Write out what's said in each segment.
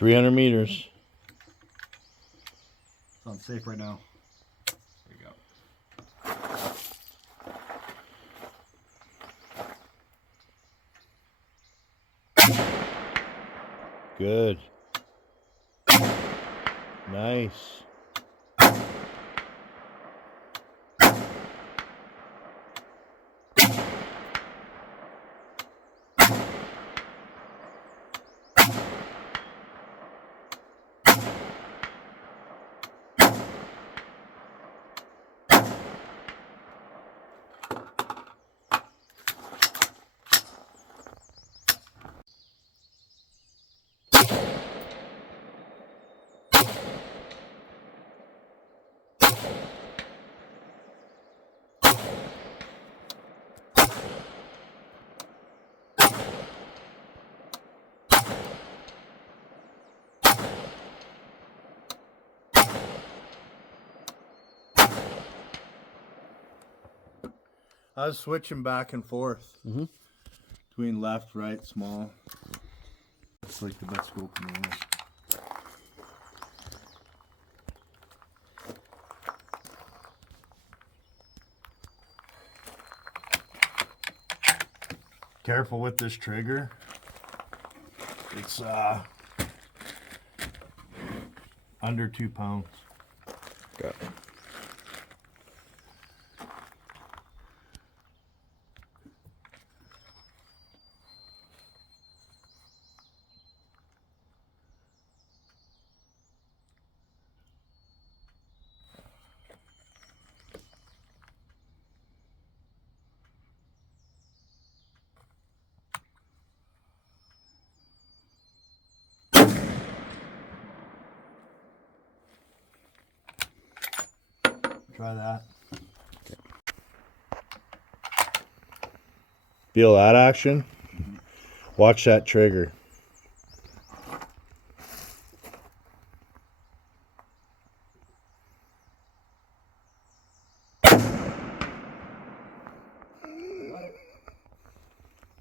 300 meters. It's unsafe right now. There you go. Good. Nice. I was switching back and forth between left, right, small. It's like the best scope in the world. Careful with this trigger. It's under 2 pounds. Got it. Try that. Feel that action? Watch that trigger.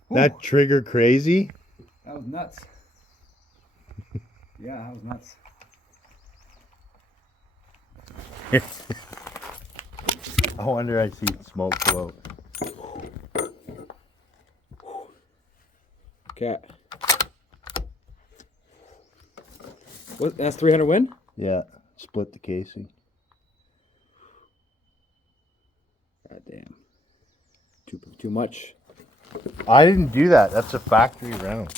That trigger crazy? That was nuts. Yeah, that was nuts. I wonder I see smoke float. Cat. What? That's 300 win? Yeah, split the casing. God damn. Too much. I didn't do that. That's a factory round.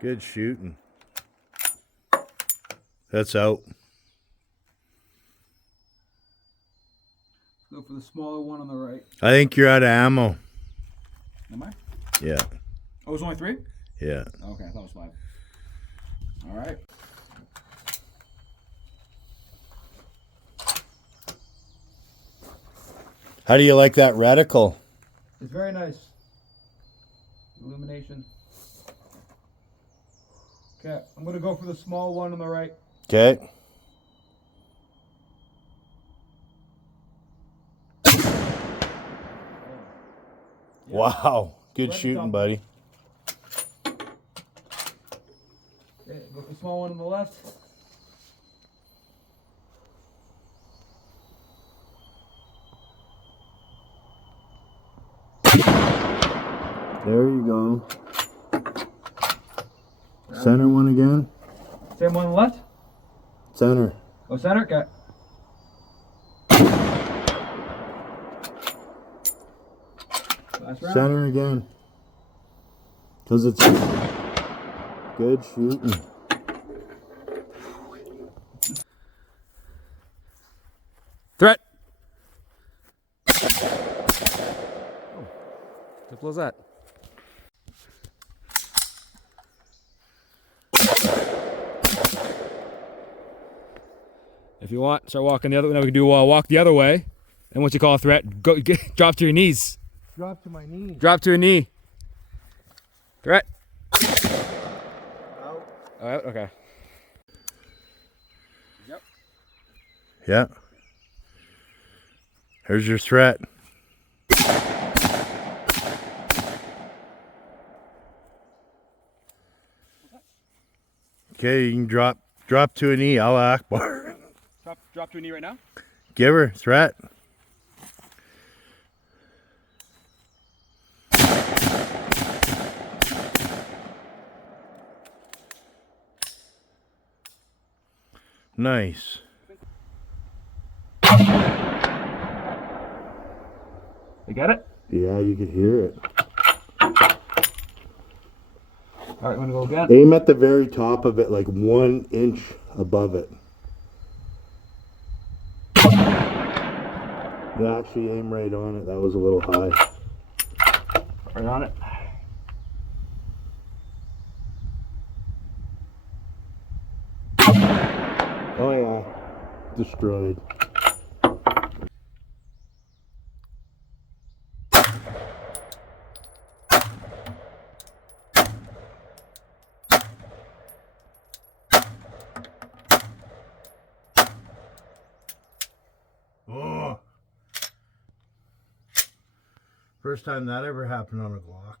Good shooting. That's out. Go for the smaller one on the right. I think you're out of ammo. Am I? Yeah. Oh, it was only 3? Yeah. Okay, I thought it was 5. All right. How do you like that reticle? It's very nice. Illumination. Okay, I'm going to go for the small one on the right. Okay. Wow. Good Right shooting, top. buddy. Okay, go for the small one on the left. There you go. Center one again. Same one on the left. Center. Go center. Okay. Last round. Center again. Because it's good shooting. Threat. How close that? If you want, start walking the other way. Now we can do walk the other way. And once you call a threat, go drop to your knees. Drop to my knees. Drop to a knee. Threat. Out. All right. Okay. Yeah. Here's your threat. Okay, you can drop to a knee. Allah Akbar. Drop to a knee right now. Give her threat. Nice. You got it? Yeah, you can hear it. All right, I'm gonna go again. Aim at the very top of it, like 1 inch above it. Yeah, actually aim right on it. That was a little high. Right on it. Oh yeah. Destroyed. Oh. First time that ever happened on a Glock.